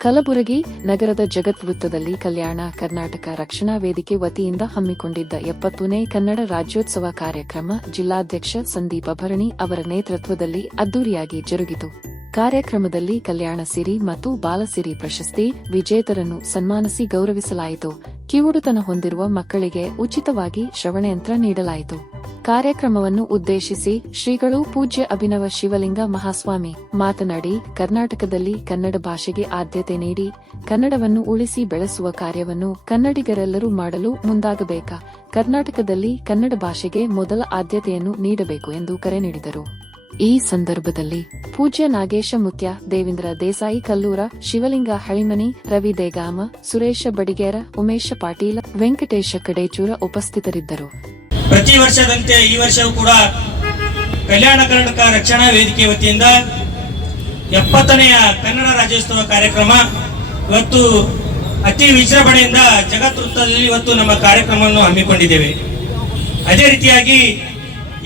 ಕಲಬುರಗಿ ನಗರದ ಜಗತ್ ವೃತ್ತದಲ್ಲಿ ಕಲ್ಯಾಣ ಕರ್ನಾಟಕ ರಕ್ಷಣಾ ವೇದಿಕೆ ವತಿಯಿಂದ ಹಮ್ಮಿಕೊಂಡಿದ್ದ ಎಪ್ಪತ್ತನೇ ಕನ್ನಡ ರಾಜ್ಯೋತ್ಸವ ಕಾರ್ಯಕ್ರಮ ಜಿಲ್ಲಾಧ್ಯಕ್ಷ ಸಂದೀಪ ಭರಣಿ ಅವರ ನೇತೃತ್ವದಲ್ಲಿ ಅದ್ದೂರಿಯಾಗಿ ಜರುಗಿತು. ಕಾರ್ಯಕ್ರಮದಲ್ಲಿ ಕಲ್ಯಾಣ ಸಿರಿ ಮತ್ತು ಬಾಲಸಿರಿ ಪ್ರಶಸ್ತಿ ವಿಜೇತರನ್ನು ಸನ್ಮಾನಿಸಿ ಗೌರವಿಸಲಾಯಿತು. ಕಿವುಡುತನ ಹೊಂದಿರುವ ಮಕ್ಕಳಿಗೆ ಉಚಿತವಾಗಿ ಶ್ರವಣಯಂತ್ರ ನೀಡಲಾಯಿತು. ಕಾರ್ಯಕ್ರಮವನ್ನು ಉದ್ದೇಶಿಸಿ ಶ್ರೀಗಳು ಪೂಜ್ಯ ಅಭಿನವ ಶಿವಲಿಂಗ ಮಹಾಸ್ವಾಮಿ ಮಾತನಾಡಿ, ಕರ್ನಾಟಕದಲ್ಲಿ ಕನ್ನಡ ಭಾಷೆಗೆ ಆದ್ಯತೆ ನೀಡಿ, ಕನ್ನಡವನ್ನು ಉಳಿಸಿ ಬೆಳೆಸುವ ಕಾರ್ಯವನ್ನು ಕನ್ನಡಿಗರೆಲ್ಲರೂ ಮಾಡಲು ಮುಂದಾಗಬೇಕಾ? ಕರ್ನಾಟಕದಲ್ಲಿ ಕನ್ನಡ ಭಾಷೆಗೆ ಮೊದಲ ಆದ್ಯತೆಯನ್ನು ನೀಡಬೇಕು ಎಂದು ಕರೆ ನೀಡಿದರು. ಈ ಸಂದರ್ಭದಲ್ಲಿ ಪೂಜ್ಯ ನಾಗೇಶ ಮುತ್ಯ ದೇವೇಂದ್ರ ದೇಸಾಯಿ ಕಲ್ಲೂರ, ಶಿವಲಿಂಗ ಹಳಿಮನಿ, ರವಿ ದೇಗಾಮ, ಸುರೇಶ ಬಡಿಗೇರ, ಉಮೇಶ ಪಾಟೀಲ, ವೆಂಕಟೇಶ ಕಡೇಚೂರ ಉಪಸ್ಥಿತರಿದ್ದರು. ಪ್ರತಿ ವರ್ಷದಂತೆ ಈ ವರ್ಷವೂ ಕೂಡ ಕಲ್ಯಾಣ ಕರ್ನಾಟಕ ರಕ್ಷಣಾ ವೇದಿಕೆ ವತಿಯಿಂದ ಎಪ್ಪತ್ತನೆಯ ಕನ್ನಡ ರಾಜ್ಯೋತ್ಸವ ಕಾರ್ಯಕ್ರಮ ಇವತ್ತು ಅತಿ ವಿಜೃಂಭಣೆಯಿಂದ ಜಗತ್ ವೃತ್ತದಲ್ಲಿ ಇವತ್ತು ನಮ್ಮ ಕಾರ್ಯಕ್ರಮವನ್ನು ಹಮ್ಮಿಕೊಂಡಿದ್ದೇವೆ. ಅದೇ ರೀತಿಯಾಗಿ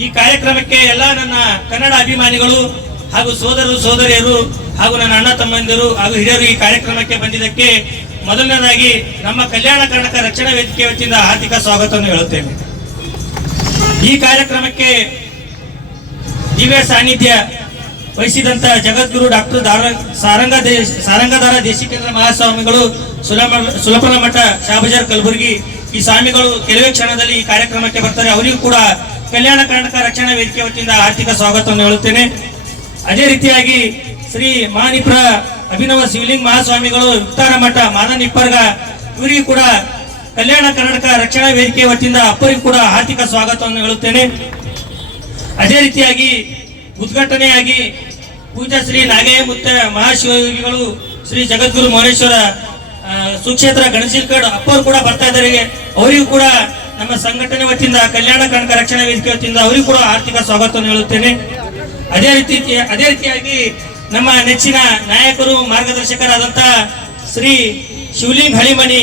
ಈ ಕಾರ್ಯಕ್ರಮಕ್ಕೆ ಎಲ್ಲ ನನ್ನ ಕನ್ನಡ ಅಭಿಮಾನಿಗಳು ಹಾಗೂ ಸೋದರರು, ಸೋದರಿಯರು ಹಾಗೂ ನನ್ನ ಅಣ್ಣ ತಮ್ಮಂದಿರು ಹಾಗೂ ಹಿರಿಯರು ಈ ಕಾರ್ಯಕ್ರಮಕ್ಕೆ ಬಂದಿದ್ದಕ್ಕೆ ಮೊದಲನೇದಾಗಿ ನಮ್ಮ ಕಲ್ಯಾಣ ಕರ್ನಾಟಕ ರಕ್ಷಣಾ ವೇದಿಕೆ ವತಿಯಿಂದ ಹಾರ್ದಿಕ ಸ್ವಾಗತವನ್ನು ಹೇಳುತ್ತೇನೆ. ಈ ಕಾರ್ಯಕ್ರಮಕ್ಕೆ ದಿವ್ಯ ಸಾನ್ನಿಧ್ಯ ವಹಿಸಿದಂತ ಜಗದ್ಗುರು ಡಾಕ್ಟರ್ ಸಾರಂಗ ಸಾರಂಗಧಾರ ದೇಶಿಕೇಂದ್ರ ಮಹಾಸ್ವಾಮಿಗಳು ಸುಲಭ ಸುಲಭನ ಮಠ ಶಾಬಜಾರ್ ಕಲಬುರಗಿ ಈ ಸ್ವಾಮಿಗಳು ಕೆಲವೇ ಕ್ಷಣದಲ್ಲಿ ಈ ಕಾರ್ಯಕ್ರಮಕ್ಕೆ ಬರ್ತಾರೆ. ಅವರಿಗೂ ಕೂಡ ಕಲ್ಯಾಣ ಕರ್ನಾಟಕ ರಕ್ಷಣಾ ವೇದಿಕೆ ವತಿಯಿಂದ ಆರ್ಥಿಕ ಸ್ವಾಗತವನ್ನು ಹೇಳುತ್ತೇನೆ. ಅದೇ ರೀತಿಯಾಗಿ ಶ್ರೀ ಮಹಾನಿಪ್ರ ಅಭಿನವ ಶಿವಲಿಂಗ ಮಹಾಸ್ವಾಮಿಗಳು ವಿಕ್ತಾರ ಮಠ ಮಾದನಿಪ್ಪರ್ಗ ಇವರಿಗೂ ಕೂಡ ಕಲ್ಯಾಣ ಕರ್ನಾಟಕ ರಕ್ಷಣಾ ವೇದಿಕೆ ವತಿಯಿಂದ ಅಪ್ಪರಿಗೂ ಕೂಡ ಆರ್ಥಿಕ ಸ್ವಾಗತವನ್ನು ಹೇಳುತ್ತೇನೆ. ಅದೇ ರೀತಿಯಾಗಿ ಉದ್ಘಾಟನೆಯಾಗಿ ಪೂಜಾ ಶ್ರೀ ನಾಗೇಯ ಮುತ್ತ ಮಹಾಶಿವಯೋಗಿಗಳು ಶ್ರೀ ಜಗದ್ಗುರು ಮಹೇಶ್ವರ ಸುಕ್ಷೇತ್ರ ಗಣಶಿಲ್ಕಡ್ ಅಪ್ಪರು ಕೂಡ ಬರ್ತಾ ಇದ್ದಾರೆ. ಅವರಿಗೂ ಕೂಡ ನಮ್ಮ ಸಂಘಟನೆ ವತಿಯಿಂದ, ಕಲ್ಯಾಣ ಕರ್ನಾಟಕ ರಕ್ಷಣಾ ವೇದಿಕೆ ವತಿಯಿಂದ ಅವರಿಗೂ ಕೂಡ ಆರ್ಥಿಕ ಸ್ವಾಗತವನ್ನು ಹೇಳುತ್ತೇನೆ. ಅದೇ ರೀತಿ, ಅದೇ ರೀತಿಯಾಗಿ ನಮ್ಮ ನೆಚ್ಚಿನ ನಾಯಕರು, ಮಾರ್ಗದರ್ಶಕರಾದಂತಹ ಶ್ರೀ ಶಿವಲಿಂಗ್ ಹಳಿಮನಿ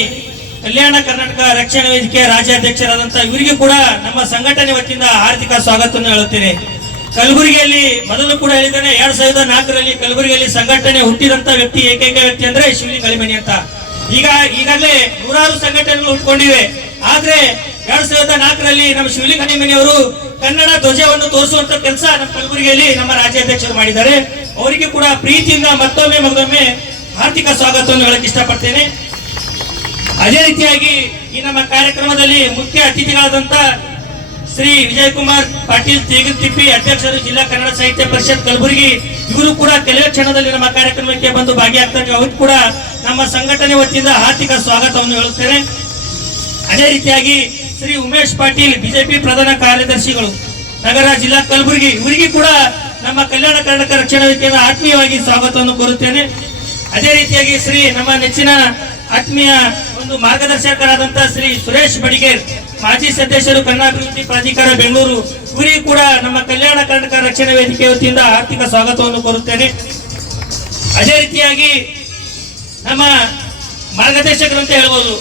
ಕಲ್ಯಾಣ ಕರ್ನಾಟಕ ರಕ್ಷಣಾ ವೇದಿಕೆ ರಾಜ್ಯಾಧ್ಯಕ್ಷರಾದಂತ ಇವರಿಗೆ ಕೂಡ ನಮ್ಮ ಸಂಘಟನೆ ವತಿಯಿಂದ ಆರ್ಥಿಕ ಸ್ವಾಗತವನ್ನು ಹೇಳುತ್ತೇನೆ. ಕಲಬುರಗಿಯಲ್ಲಿ ಮೊದಲು ಕೂಡ ಹೇಳಿದ್ದೇನೆ, ಎರಡ್ ಸಾವಿರದ ನಾಲ್ಕರಲ್ಲಿ ಕಲಬುರಗಿಯಲ್ಲಿ ಸಂಘಟನೆ ಹುಟ್ಟಿದಂತ ವ್ಯಕ್ತಿ, ಏಕೈಕ ವ್ಯಕ್ತಿ ಅಂದ್ರೆ ಶಿವಲಿಂಗ ಹಳಿಮನಿ ಅಂತ. ಈಗ ಈಗಾಗಲೇ ನೂರಾರು ಸಂಘಟನೆಗಳು ಹುಟ್ಕೊಂಡಿವೆ. ಆದ್ರೆ ಎರಡ್ ಸಾವಿರದ ನಾಲ್ಕರಲ್ಲಿ ನಮ್ಮ ಶಿವಲಿಂಗ ಹಣಿಮನಿ ಅವರು ಕನ್ನಡ ಧ್ವಜವನ್ನು ತೋರಿಸುವಂತ ಕೆಲಸ ನಮ್ಮ ಕಲಬುರಗಿಯಲ್ಲಿ ನಮ್ಮ ರಾಜ್ಯಾಧ್ಯಕ್ಷರು ಮಾಡಿದ್ದಾರೆ. ಅವರಿಗೆ ಕೂಡ ಪ್ರೀತಿಯಿಂದ ಮತ್ತೊಮ್ಮೆ ಮತ್ತೊಮ್ಮೆ ಆರ್ಥಿಕ ಸ್ವಾಗತವನ್ನು ಹೇಳಕ್ ಇಷ್ಟಪಡ್ತೇನೆ. ಅದೇ ರೀತಿಯಾಗಿ ಈ ನಮ್ಮ ಕಾರ್ಯಕ್ರಮದಲ್ಲಿ ಮುಖ್ಯ ಅತಿಥಿಗಳಾದಂತ ಶ್ರೀ ವಿಜಯ್ ಕುಮಾರ್ ಪಾಟೀಲ್ ತೇಗತಿಪ್ಪಿ ಅಧ್ಯಕ್ಷರು ಜಿಲ್ಲಾ ಕನ್ನಡ ಸಾಹಿತ್ಯ ಪರಿಷತ್ ಕಲಬುರಗಿ, ಇವರು ಕೂಡ ಕೆಲವೇ ಕ್ಷಣದಲ್ಲಿ ನಮ್ಮ ಕಾರ್ಯಕ್ರಮಕ್ಕೆ ಬಂದು ಭಾಗಿಯಾಗ್ತಾರೆ. ಅವರು ಕೂಡ ನಮ್ಮ ಸಂಘಟನೆ ವತಿಯಿಂದ ಆರ್ಥಿಕ ಸ್ವಾಗತವನ್ನು ಹೇಳುತ್ತೇನೆ. ಅದೇ ರೀತಿಯಾಗಿ ಶ್ರೀ ಉಮೇಶ್ ಪಾಟೀಲ್, ಬಿಜೆಪಿ ಪ್ರಧಾನ ಕಾರ್ಯದರ್ಶಿಗಳು, ನಗರ, ಜಿಲ್ಲಾ ಕಲಬುರಗಿ, ಇವರಿಗೆ ಕೂಡ ನಮ್ಮ ಕಲ್ಯಾಣ ಕರ್ನಾಟಕ ರಕ್ಷಣಾ ವೇದಿಕೆಯಿಂದ ಆತ್ಮೀಯವಾಗಿ ಸ್ವಾಗತವನ್ನು ಕೋರುತ್ತೇನೆ. ಅದೇ ರೀತಿಯಾಗಿ ಶ್ರೀ ನಮ್ಮ ನೆಚ್ಚಿನ ಆತ್ಮೀಯ ಒಂದು ಮಾರ್ಗದರ್ಶಕರಾದಂತಹ ಶ್ರೀ ಸುರೇಶ್ ಬಡಿಗೇರ್, ಮಾಜಿ ಸದಸ್ಯರು ಕನ್ನಡಾಭಿವೃದ್ಧಿ ಪ್ರಾಧಿಕಾರ ಬೆಂಗಳೂರು ಇವರಿಗೂ ಕೂಡ ನಮ್ಮ ಕಲ್ಯಾಣ ಕರ್ನಾಟಕ ರಕ್ಷಣಾ ವೇದಿಕೆ ವತಿಯಿಂದ ಆರ್ಥಿಕ ಸ್ವಾಗತವನ್ನು ಕೋರುತ್ತೇನೆ. ಅದೇ ರೀತಿಯಾಗಿ ನಮ್ಮ ಮಾರ್ಗದರ್ಶಕರು ಅಂತ ಹೇಳ್ಬೋದು,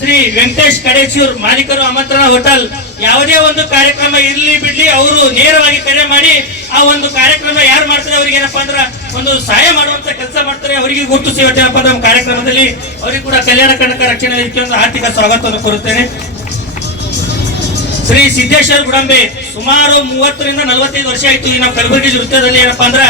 ಶ್ರೀ ವೆಂಕಟೇಶ್ ಕಡೇಚೂರ್ ಮಾಲೀಕರು ಆಮಂತ್ರಣ ಹೋಟೆಲ್, ಯಾವುದೇ ಒಂದು ಕಾರ್ಯಕ್ರಮ ಇರಲಿ ಬಿಡ್ಲಿ, ಅವರು ನೇರವಾಗಿ ಕರೆ ಮಾಡಿ ಆ ಒಂದು ಕಾರ್ಯಕ್ರಮ ಯಾರು ಮಾಡ್ತಾರೆ, ಅವ್ರಿಗೆ ಏನಪ್ಪಾ ಅಂದ್ರ ಒಂದು ಸಹಾಯ ಮಾಡುವಂತ ಕೆಲಸ ಮಾಡ್ತಾರೆ. ಅವರಿಗೆ ಗುರುತು ಸೇವೆ ನಮ್ಮ ಕಾರ್ಯಕ್ರಮದಲ್ಲಿ ಅವರಿಗೆ ಕೂಡ ಕಲ್ಯಾಣ ಕನಕ ರಕ್ಷಣಾ ಒಂದು ಆರ್ಥಿಕ ಸ್ವಾಗತವನ್ನು ಕೋರುತ್ತೇನೆ. ಶ್ರೀ ಸಿದ್ದೇಶ್ವರ ಗುಡಂಬೆ, ಸುಮಾರು ಮೂವತ್ತರಿಂದ ನಲವತ್ತೈದು ವರ್ಷ ಆಯ್ತು ಈ ನಮ್ಮ ಕಲಬುರಗಿ ನೃತ್ಯದಲ್ಲಿ ಏನಪ್ಪಾ ಅಂದ್ರ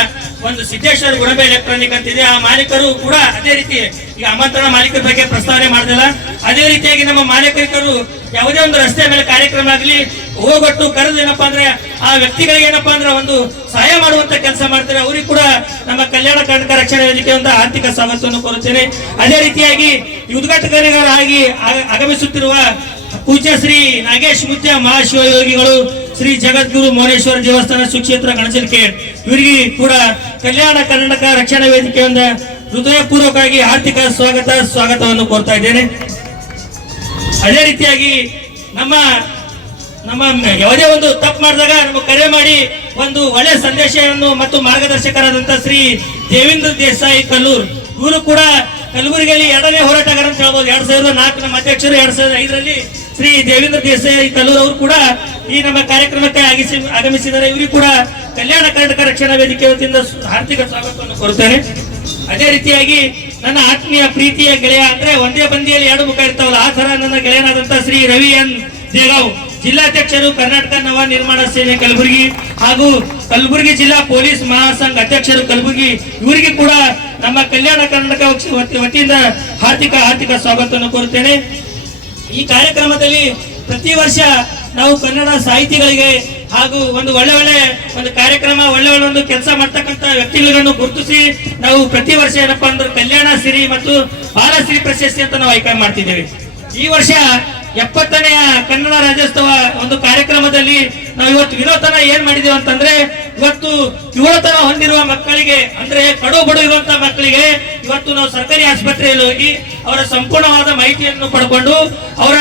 ಒಂದು ಸಿದ್ದೇಶ್ವರ ಗುಣಬೆ ಎಲೆಕ್ಟ್ರಾನಿಕ್ ಅಂತಿದೆ. ಆ ಮಾಲೀಕರು ಕೂಡ ಅದೇ ರೀತಿ ಈಗ ಆಮಂತ್ರಣ ಮಾಲೀಕರ ಬಗ್ಗೆ ಪ್ರಸ್ತಾವನೆ ಮಾಡಿದಿಲ್ಲ. ಅದೇ ರೀತಿಯಾಗಿ ನಮ್ಮ ಮಾಲೀಕರು ಯಾವುದೇ ಒಂದು ರಸ್ತೆ ಮೇಲೆ ಕಾರ್ಯಕ್ರಮ ಆಗಲಿ, ಹೋಗೊಟ್ಟು ಕರೆದು ಏನಪ್ಪಾ ಅಂದ್ರೆ ಆ ವ್ಯಕ್ತಿಗಳಿಗೆ ಏನಪ್ಪಾ ಅಂದ್ರೆ ಒಂದು ಸಹಾಯ ಮಾಡುವಂತ ಕೆಲಸ ಮಾಡ್ತಾರೆ. ಅವರಿಗೆ ಕೂಡ ನಮ್ಮ ಕಲ್ಯಾಣ ಕರ್ನಾಟಕ ರಕ್ಷಣಾ ವೇದಿಕೆ ಒಂದು ಆರ್ಥಿಕ ಸವಲತ್ತನ್ನು ಕೋರುತ್ತೇನೆ ಅದೇ ರೀತಿಯಾಗಿ ಉದ್ಘಾಟಕರಾಗಿ ಆಗಮಿಸುತ್ತಿರುವ ಪೂಜ್ಯ ಶ್ರೀ ನಾಗೇಶ್ ಮುತ್ಯ ಮಹಾಶಿವಯೋಗಿಗಳು ಶ್ರೀ ಜಗದ್ಗುರು ಮೌನೇಶ್ವರ ದೇವಸ್ಥಾನ ಸುಕ್ಷೇತ್ರ ಗಣಚಲಿಕೆ ಇವರಿಗೆ ಕೂಡ ಕಲ್ಯಾಣ ಕರ್ನಾಟಕ ರಕ್ಷಣಾ ವೇದಿಕೆಯಿಂದ ಹೃದಯಪೂರ್ವಕವಾಗಿ ಆರ್ಥಿಕ ಸ್ವಾಗತ, ಸ್ವಾಗತವನ್ನು ಕೋರ್ತಾ ಇದ್ದೇನೆ. ಅದೇ ರೀತಿಯಾಗಿ ನಮ್ಮ ನಮ್ಮ ಯಾವುದೇ ಒಂದು ತಪ್ಪು ಮಾಡಿದಾಗ ನಮಗೆ ಕರೆ ಮಾಡಿ ಒಂದು ಒಳ್ಳೆ ಸಂದೇಶವನ್ನು ಮತ್ತು ಮಾರ್ಗದರ್ಶಕರಾದಂತ ಶ್ರೀ ದೇವೇಂದ್ರ ದೇಸಾಯಿ ಕಲ್ಲೂರ್. ಇವರು ಕೂಡ ಕಲಬುರಗಿಯಲ್ಲಿ ಎರಡನೇ ಹೋರಾಟಗಾರ ಅಂತ ಹೇಳ್ಬೋದು. ಎರಡ್ ಸಾವಿರದ ನಾಲ್ಕು ನಮ್ಮ ಅಧ್ಯಕ್ಷರು, ಎರಡ್ ಸಾವಿರದ ಐದರಲ್ಲಿ ಶ್ರೀ ದೇವೇಂದ್ರ ದೇಸಾಯಿ ಕಲ್ಲೂರ್ ಅವರು ಕೂಡ ಈ ನಮ್ಮ ಕಾರ್ಯಕ್ರಮಕ್ಕೆ ಆಗಮಿಸಿದ್ದಾರೆ. ಇವರಿಗೂ ಕೂಡ ಕಲ್ಯಾಣ ಕರ್ನಾಟಕ ರಕ್ಷಣಾ ವೇದಿಕೆ ವತಿಯಿಂದ ಹಾರ್ದಿಕ ಸ್ವಾಗತವನ್ನು ಕೋರುತ್ತೇನೆ. ಅದೇ ರೀತಿಯಾಗಿ ನನ್ನ ಆತ್ಮೀಯ ಪ್ರೀತಿಯ ಗೆಳೆಯ ಅಂದ್ರೆ ಒಂದೇ ಬಂದಿಯಲ್ಲಿ ಎರಡು ಮುಖ ಇರ್ತಾವಲ್ಲ, ಆ ತರ ನನ್ನ ಗೆಳೆಯನಾದಂತಹ ಶ್ರೀ ರವಿ ಎನ್ ದೇಗಾವ್ ಜಿಲ್ಲಾಧ್ಯಕ್ಷರು ಕರ್ನಾಟಕ ನವ ನಿರ್ಮಾಣ ಸೇನೆ ಕಲಬುರಗಿ ಹಾಗೂ ಕಲಬುರಗಿ ಜಿಲ್ಲಾ ಪೊಲೀಸ್ ಮಹಾಸಂಘ ಅಧ್ಯಕ್ಷರು ಕಲಬುರಗಿ, ಇವರಿಗೆ ಕೂಡ ನಮ್ಮ ಕಲ್ಯಾಣ ಕರ್ನಾಟಕ ವತಿ- ವತಿಯಿಂದ ಹಾರ್ದಿಕ ಹಾರ್ದಿಕ ಸ್ವಾಗತವನ್ನು ಕೋರುತ್ತೇನೆ. ಈ ಕಾರ್ಯಕ್ರಮದಲ್ಲಿ ಪ್ರತಿ ವರ್ಷ ನಾವು ಕನ್ನಡ ಸಾಹಿತಿಗಳಿಗೆ ಹಾಗೂ ಒಂದು ಒಳ್ಳೆ ಒಳ್ಳೆ ಒಂದು ಕಾರ್ಯಕ್ರಮ ಒಳ್ಳೆ ಒಳ್ಳೆ ಒಂದು ಕೆಲಸ ಮಾಡ್ತಕ್ಕಂಥ ವ್ಯಕ್ತಿಗಳನ್ನು ಗುರುತಿಸಿ ನಾವು ಪ್ರತಿ ವರ್ಷ ಏನಪ್ಪಾ ಅಂದ್ರೆ ಕಲ್ಯಾಣ ಸಿರಿ ಮತ್ತು ಬಾಲಶ್ರೀ ಪ್ರಶಸ್ತಿ ಅಂತ ನಾವು ಆಯ್ಕೆ ಮಾಡ್ತಿದ್ದೇವೆ. ಈ ವರ್ಷ ಎಪ್ಪತ್ತನೆಯ ಕನ್ನಡ ರಾಜ್ಯೋತ್ಸವ ಒಂದು ಕಾರ್ಯಕ್ರಮದಲ್ಲಿ ನಾವು ಇವತ್ತು ವಿನೋತನ ಏನ್ ಮಾಡಿದೇವೆ ಅಂತಂದ್ರೆ ಇವತ್ತು ಯುವತನ ಹೊಂದಿರುವ ಮಕ್ಕಳಿಗೆ, ಅಂದ್ರೆ ಕಡು ಬಡು ಇರುವಂತಹ ಮಕ್ಕಳಿಗೆ ಇವತ್ತು ನಾವು ಸರ್ಕಾರಿ ಆಸ್ಪತ್ರೆಯಲ್ಲಿ ಹೋಗಿ ಅವರ ಸಂಪೂರ್ಣವಾದ ಮಾಹಿತಿಯನ್ನು ಪಡ್ಕೊಂಡು ಅವರ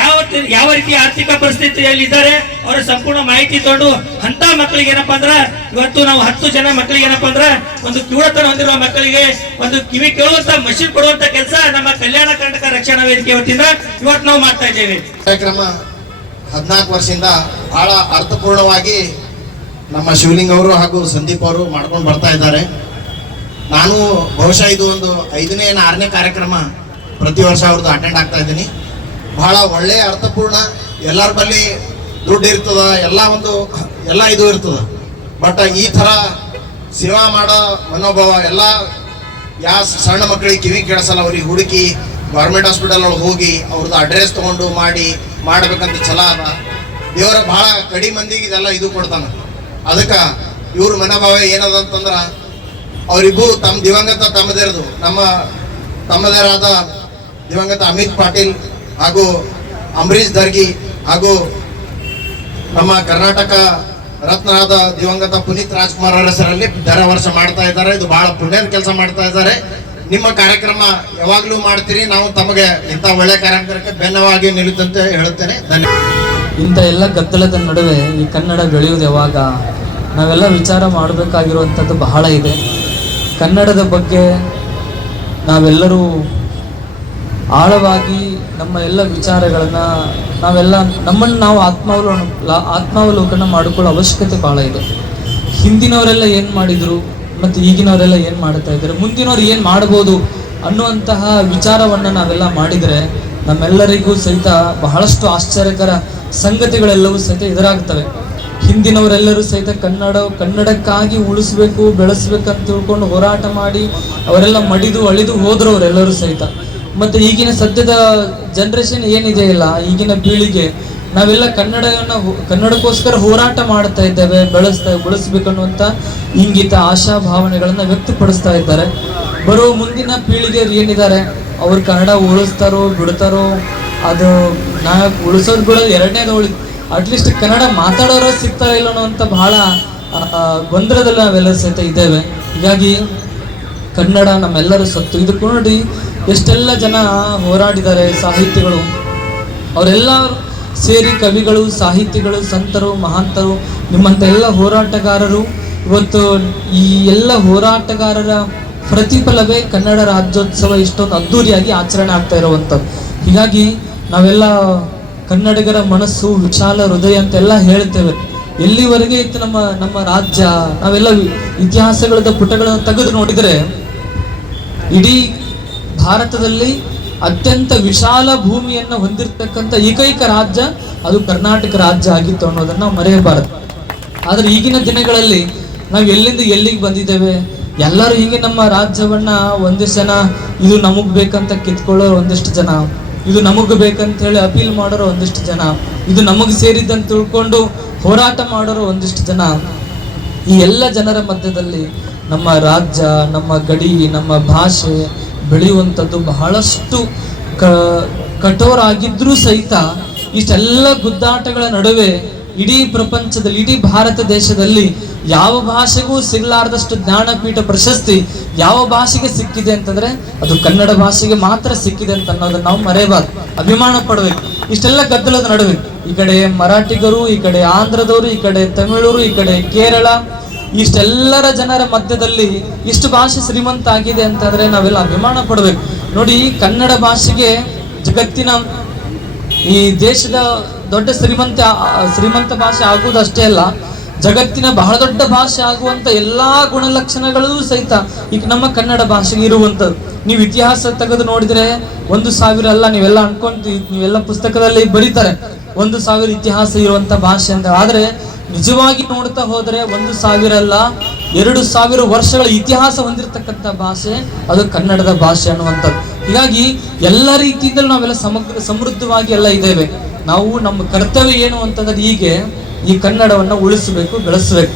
ಯಾವ ಯಾವ ರೀತಿಯ ಆರ್ಥಿಕ ಪರಿಸ್ಥಿತಿಯಲ್ಲಿ ಇದ್ದಾರೆ ಅವರ ಸಂಪೂರ್ಣ ಮಾಹಿತಿ ತಗೊಂಡು ಅಂತ ಮಕ್ಕಳಿಗೆ ಏನಪ್ಪಾ ಅಂದ್ರ, ಇವತ್ತು ನಾವು ಹತ್ತು ಜನ ಮಕ್ಕಳಿಗೆ ಏನಪ್ಪಾ ಅಂದ್ರ, ಒಂದು ಕಿವಳತನ ಹೊಂದಿರುವ ಮಕ್ಕಳಿಗೆ ಒಂದು ಕಿವಿ ಕೇಳುವಂತ, ಮಷಿನ್ ಕೊಡುವಂತ ಕೆಲಸ ನಮ್ಮ ಕಲ್ಯಾಣ ಕರ್ನಾಟಕ ರಕ್ಷಣಾ ವೇದಿಕೆ ವತಿಯಿಂದ ಇವತ್ತು ನಾವು ಮಾಡ್ತಾ ಇದ್ದೇವೆ. ಕಾರ್ಯಕ್ರಮ ಹದಿನಾಲ್ಕು ವರ್ಷದಿಂದ ಬಹಳ ಅರ್ಥಪೂರ್ಣವಾಗಿ ನಮ್ಮ ಶಿವಲಿಂಗ್ ಅವರು ಹಾಗೂ ಸಂದೀಪ್ ಅವರು ಮಾಡ್ಕೊಂಡು ಬರ್ತಾ ಇದ್ದಾರೆ. ನಾನು ಬಹುಶಃ ಇದು ಒಂದು ಐದನೇ ಏನು ಆರನೇ ಕಾರ್ಯಕ್ರಮ ಪ್ರತಿ ವರ್ಷ ಅವ್ರದ್ದು ಅಟೆಂಡ್ ಆಗ್ತಾ ಇದ್ದೀನಿ. ಬಹಳ ಒಳ್ಳೆಯ ಅರ್ಥಪೂರ್ಣ, ಎಲ್ಲರ ಬಳಿ ದುಡ್ಡು ಇರ್ತದ, ಎಲ್ಲ ಒಂದು, ಎಲ್ಲ ಇದು ಇರ್ತದ. ಬಟ್ ಈ ಥರ ಸೇವಾ ಮಾಡೋ ಮನೋಭಾವ ಎಲ್ಲ ಯಾ ಸಣ್ಣ ಮಕ್ಕಳಿಗೆ ಕಿವಿ ಕೇಳಿಸಲ್ಲ ಅವ್ರಿಗೆ ಹುಡುಕಿ ಗೌರ್ಮೆಂಟ್ ಹಾಸ್ಪಿಟಲ್ ಒಳಗೆ ಹೋಗಿ ಅವ್ರದ್ದು ಅಡ್ರೆಸ್ ತೊಗೊಂಡು ಮಾಡಿ, ಮಾಡಬೇಕಂತ ಛಲ ಅದ. ದೇವರ ಬಹಳ ಕಡಿ ಮಂದಿಗೆ ಇದೆಲ್ಲ ಇದು ಕೊಡ್ತಾನ. ಅದಕ್ಕೆ ಇವ್ರ ಮನೋಭಾವ ಏನದ ಅಂತಂದ್ರೆ ಅವರಿಗೂ ತಮ್ಮ ದಿವಂಗತ ತಮ್ಮದೇರದು. ನಮ್ಮ ತಮ್ಮದೇರಾದ ದಿವಂಗತ ಅಮಿತ್ ಪಾಟೀಲ್ ಹಾಗೂ ಅಂಬರೀಶ್ ದರ್ಗಿ ಹಾಗೂ ನಮ್ಮ ಕರ್ನಾಟಕ ರತ್ನರಾದ ದಿವಂಗತ ಪುನೀತ್ ರಾಜ್ಕುಮಾರ್ ಅವರ ಹೆಸರಲ್ಲಿ ದರ ವರ್ಷ ಮಾಡ್ತಾ ಇದ್ದಾರೆ. ಇದು ಬಹಳ ಪುಣ್ಯದ ಕೆಲಸ ಮಾಡ್ತಾ ಇದ್ದಾರೆ. ನಿಮ್ಮ ಕಾರ್ಯಕ್ರಮ ಯಾವಾಗಲೂ ಮಾಡ್ತೀರಿ. ನಾವು ತಮಗೆ ಇಂಥ ಒಳ್ಳೆ ಕಾರ್ಯಕ್ರಮಕ್ಕೆ ಬೆನ್ನವಾಗಿ ನಿಲ್ಲುತ್ತಂತೆ ಹೇಳುತ್ತೇನೆ. ಧನ್ಯವಾದ. ಇಂಥ ಎಲ್ಲ ಗದ್ದಲದ ನಡುವೆ ಈ ಕನ್ನಡ ಬೆಳೆಯುವುದು ಯಾವಾಗ? ನಾವೆಲ್ಲ ವಿಚಾರ ಮಾಡಬೇಕಾಗಿರುವಂಥದ್ದು ಬಹಳ ಇದೆ. ಕನ್ನಡದ ಬಗ್ಗೆ ನಾವೆಲ್ಲರೂ ಆಳವಾಗಿ ನಮ್ಮ ಎಲ್ಲ ವಿಚಾರಗಳನ್ನು ನಾವೆಲ್ಲ ನಮ್ಮನ್ನು ನಾವು ಆತ್ಮಾವಲೋ, ಆತ್ಮಾವಲೋಕನ ಮಾಡಿಕೊಳ್ಳೋ ಅವಶ್ಯಕತೆ ಬಹಳ ಇದೆ. ಹಿಂದಿನವರೆಲ್ಲ ಏನು ಮಾಡಿದರು ಮತ್ತು ಈಗಿನವರೆಲ್ಲ ಏನು ಮಾಡ್ತಾ ಇದ್ದಾರೆ? ಮುಂದಿನವ್ರು ಏನು ಮಾಡ್ಬೋದು ಅನ್ನುವಂತಹ ವಿಚಾರವನ್ನು ನಾವೆಲ್ಲ ಮಾಡಿದರೆ ನಮ್ಮೆಲ್ಲರಿಗೂ ಸಹಿತ ಬಹಳಷ್ಟು ಆಶ್ಚರ್ಯಕರ ಸಂಗತಿಗಳೆಲ್ಲವೂ ಸಹಿತ ಎದುರಾಗ್ತವೆ. ಹಿಂದಿನವರೆಲ್ಲರೂ ಸಹಿತ ಕನ್ನಡ, ಕನ್ನಡಕ್ಕಾಗಿ ಉಳಿಸ್ಬೇಕು, ಬೆಳೆಸ್ಬೇಕಂತ ತಿಳ್ಕೊಂಡು ಹೋರಾಟ ಮಾಡಿ, ಅವರೆಲ್ಲ ಮಡಿದು ಅಳಿದು ಹೋದ್ರು ಅವರೆಲ್ಲರೂ ಸಹಿತ. ಮತ್ತೆ ಈಗಿನ ಸದ್ಯದ ಜನರೇಷನ್ ಏನಿದೆ ಇಲ್ಲ, ಈಗಿನ ಪೀಳಿಗೆ, ನಾವೆಲ್ಲ ಕನ್ನಡವನ್ನು ಕನ್ನಡಕ್ಕೋಸ್ಕರ ಹೋರಾಟ ಮಾಡ್ತಾ ಇದ್ದೇವೆ, ಬೆಳೆಸ್ತಾ ಬೆಳೆಸ್ಬೇಕನ್ನುವಂತ ಇಂಗಿತ, ಆಶಾ ಭಾವನೆಗಳನ್ನು ವ್ಯಕ್ತಪಡಿಸ್ತಾ ಇದ್ದಾರೆ. ಬರೋ ಮುಂದಿನ ಪೀಳಿಗೆಯರು ಏನಿದ್ದಾರೆ? ಅವ್ರು ಕನ್ನಡ ಉಳಿಸ್ತಾರೋ, ಬಿಡ್ತಾರೋ, ಅದು ನಾ ಉಳಿಸೋದು ಎರಡನೇ ಎರಡನೇದು ಅಟ್ಲೀಸ್ಟ್ ಕನ್ನಡ ಮಾತಾಡೋರ ಸಿಗ್ತಾ ಇಲ್ಲ ಅಂತ ಬಹಳ ಗೊಂದಲದಲ್ಲಿ ನಾವೆಲ್ಲ ಸಹಿತ ಇದ್ದೇವೆ. ಹೀಗಾಗಿ ಕನ್ನಡ ನಮ್ಮೆಲ್ಲರೂ ಸತ್ತು. ಇದು ನೋಡಿ ಎಷ್ಟೆಲ್ಲ ಜನ ಹೋರಾಡಿದ್ದಾರೆ ಸಾಹಿತ್ಯಗಳು. ಅವರೆಲ್ಲ ಸೇರಿ ಕವಿಗಳು, ಸಾಹಿತಿಗಳು, ಸಂತರು, ಮಹಾಂತರು ನಿಮ್ಮಂಥ ಎಲ್ಲ ಹೋರಾಟಗಾರರು. ಇವತ್ತು ಈ ಎಲ್ಲ ಹೋರಾಟಗಾರರ ಪ್ರತಿಫಲವೇ ಕನ್ನಡ ರಾಜ್ಯೋತ್ಸವ ಇಷ್ಟೊಂದು ಅದ್ಧೂರಿಯಾಗಿ ಆಚರಣೆ ಆಗ್ತಾ ಇರುವಂಥದ್ದು. ಹೀಗಾಗಿ ನಾವೆಲ್ಲ ಕನ್ನಡಿಗರ ಮನಸ್ಸು ವಿಶಾಲ ಹೃದಯ ಅಂತೆಲ್ಲ ಹೇಳ್ತೇವೆ ಎಲ್ಲಿವರೆಗೆ ಇತ್ತು ನಮ್ಮ ನಮ್ಮ ರಾಜ್ಯ? ನಾವೆಲ್ಲ ಇತಿಹಾಸಗಳದ ಪುಟಗಳನ್ನು ತೆಗೆದು ನೋಡಿದರೆ, ಇಡೀ ಭಾರತದಲ್ಲಿ ಅತ್ಯಂತ ವಿಶಾಲ ಭೂಮಿಯನ್ನು ಹೊಂದಿರತಕ್ಕಂಥ ಏಕೈಕ ರಾಜ್ಯ, ಅದು ಕರ್ನಾಟಕ ರಾಜ್ಯ ಆಗಿತ್ತು ಅನ್ನೋದನ್ನು ನಾವು ಮರೆಯಬಾರದು. ಆದರೆ ಈಗಿನ ದಿನಗಳಲ್ಲಿ ನಾವು ಎಲ್ಲಿಂದ ಎಲ್ಲಿಗೆ ಬಂದಿದ್ದೇವೆ? ಎಲ್ಲರೂ ಹಿಂಗೆ ನಮ್ಮ ರಾಜ್ಯವನ್ನ ಒಂದಿಷ್ಟು ಜನ ಇದು ನಮಗ್ ಬೇಕಂತ ಕಿತ್ಕೊಳ್ಳೋ ಒಂದಿಷ್ಟು ಜನ ಇದು ನಮಗ್ ಬೇಕಂತ ಹೇಳಿ ಅಪೀಲ್ ಮಾಡೋರು ಒಂದಿಷ್ಟು ಜನ. ಇದು ನಮಗ್ ಸೇರಿದ್ದಂತ ತಿಳ್ಕೊಂಡು ಹೋರಾಟ ಮಾಡೋರು ಒಂದಿಷ್ಟು ಜನ. ಈ ಎಲ್ಲ ಜನರ ಮಧ್ಯದಲ್ಲಿ ನಮ್ಮ ರಾಜ್ಯ, ನಮ್ಮ ಗಡಿ, ನಮ್ಮ ಭಾಷೆ ಬೆಳೆಯುವಂಥದ್ದು ಬಹಳಷ್ಟು ಕ ಕಠೋರ ಆಗಿದ್ರೂ ಸಹಿತ ಇಷ್ಟೆಲ್ಲ ಗುದ್ದಾಟಗಳ ನಡುವೆ ಇಡೀ ಪ್ರಪಂಚದಲ್ಲಿ, ಇಡೀ ಭಾರತ ದೇಶದಲ್ಲಿ ಯಾವ ಭಾಷೆಗೂ ಸಿಗಲಾರ್ದಷ್ಟು ಜ್ಞಾನಪೀಠ ಪ್ರಶಸ್ತಿ ಯಾವ ಭಾಷೆಗೆ ಸಿಕ್ಕಿದೆ ಅಂತಂದ್ರೆ ಅದು ಕನ್ನಡ ಭಾಷೆಗೆ ಮಾತ್ರ ಸಿಕ್ಕಿದೆ ಅಂತ ಅನ್ನೋದನ್ನ ನಾವು ಮರೆಯಬಾರ್ದು. ಅಭಿಮಾನ ಪಡಬೇಕು. ಇಷ್ಟೆಲ್ಲ ಗದ್ದಲದ ನಡುವೆ ಈ ಕಡೆ ಮರಾಠಿಗರು, ಈ ಕಡೆ ಆಂಧ್ರದವರು, ಈ ಕಡೆ ತಮಿಳರು, ಈ ಕಡೆ ಕೇರಳ, ಇಷ್ಟೆಲ್ಲರ ಜನರ ಮಧ್ಯದಲ್ಲಿ ಇಷ್ಟು ಭಾಷೆ ಶ್ರೀಮಂತ ಆಗಿದೆ ಅಂತಂದ್ರೆ ನಾವೆಲ್ಲ ಅಭಿಮಾನ ಪಡಬೇಕು. ನೋಡಿ, ಕನ್ನಡ ಭಾಷೆಗೆ ಜಗತ್ತಿನ ಈ ದೇಶದ ದೊಡ್ಡ ಶ್ರೀಮಂತ ಶ್ರೀಮಂತ ಭಾಷೆ ಆಗುವುದಷ್ಟೇ ಅಲ್ಲ, ಜಗತ್ತಿನ ಬಹಳ ದೊಡ್ಡ ಭಾಷೆ ಆಗುವಂತ ಎಲ್ಲಾ ಗುಣಲಕ್ಷಣಗಳೂ ಸಹಿತ ಈಗ ನಮ್ಮ ಕನ್ನಡ ಭಾಷೆಗೆ ಇರುವಂಥದ್ದು. ನೀವು ಇತಿಹಾಸ ತೆಗೆದು ನೋಡಿದ್ರೆ ಒಂದು ಸಾವಿರ ಅಲ್ಲ, ನೀವೆಲ್ಲ ಅನ್ಕೊಂತ ನೀವೆಲ್ಲ ಪುಸ್ತಕದಲ್ಲಿ ಬರೀತಾರೆ, ಒಂದು ಸಾವಿರ ಇತಿಹಾಸ ಇರುವಂತ ಭಾಷೆ ಅಂತ. ಆದ್ರೆ ನಿಜವಾಗಿ ನೋಡ್ತಾ ಹೋದ್ರೆ ಒಂದು ಸಾವಿರ ಅಲ್ಲ, ಎರಡು ಸಾವಿರ ವರ್ಷಗಳ ಇತಿಹಾಸ ಹೊಂದಿರತಕ್ಕಂಥ ಭಾಷೆ ಅದು ಕನ್ನಡದ ಭಾಷೆ ಅನ್ನುವಂಥದ್ದು. ಹೀಗಾಗಿ ಎಲ್ಲ ರೀತಿಯಿಂದಲೂ ನಾವೆಲ್ಲ ಸಮಗ್ರ, ಸಮೃದ್ಧವಾಗಿ ಎಲ್ಲ ಇದ್ದೇವೆ. ನಾವು ನಮ್ಮ ಕರ್ತವ್ಯ ಏನು ಅಂತಂದ್ರೆ ಹೀಗೆ ಈ ಕನ್ನಡವನ್ನ ಉಳಿಸಬೇಕು ಬೆಳೆಸಬೇಕು.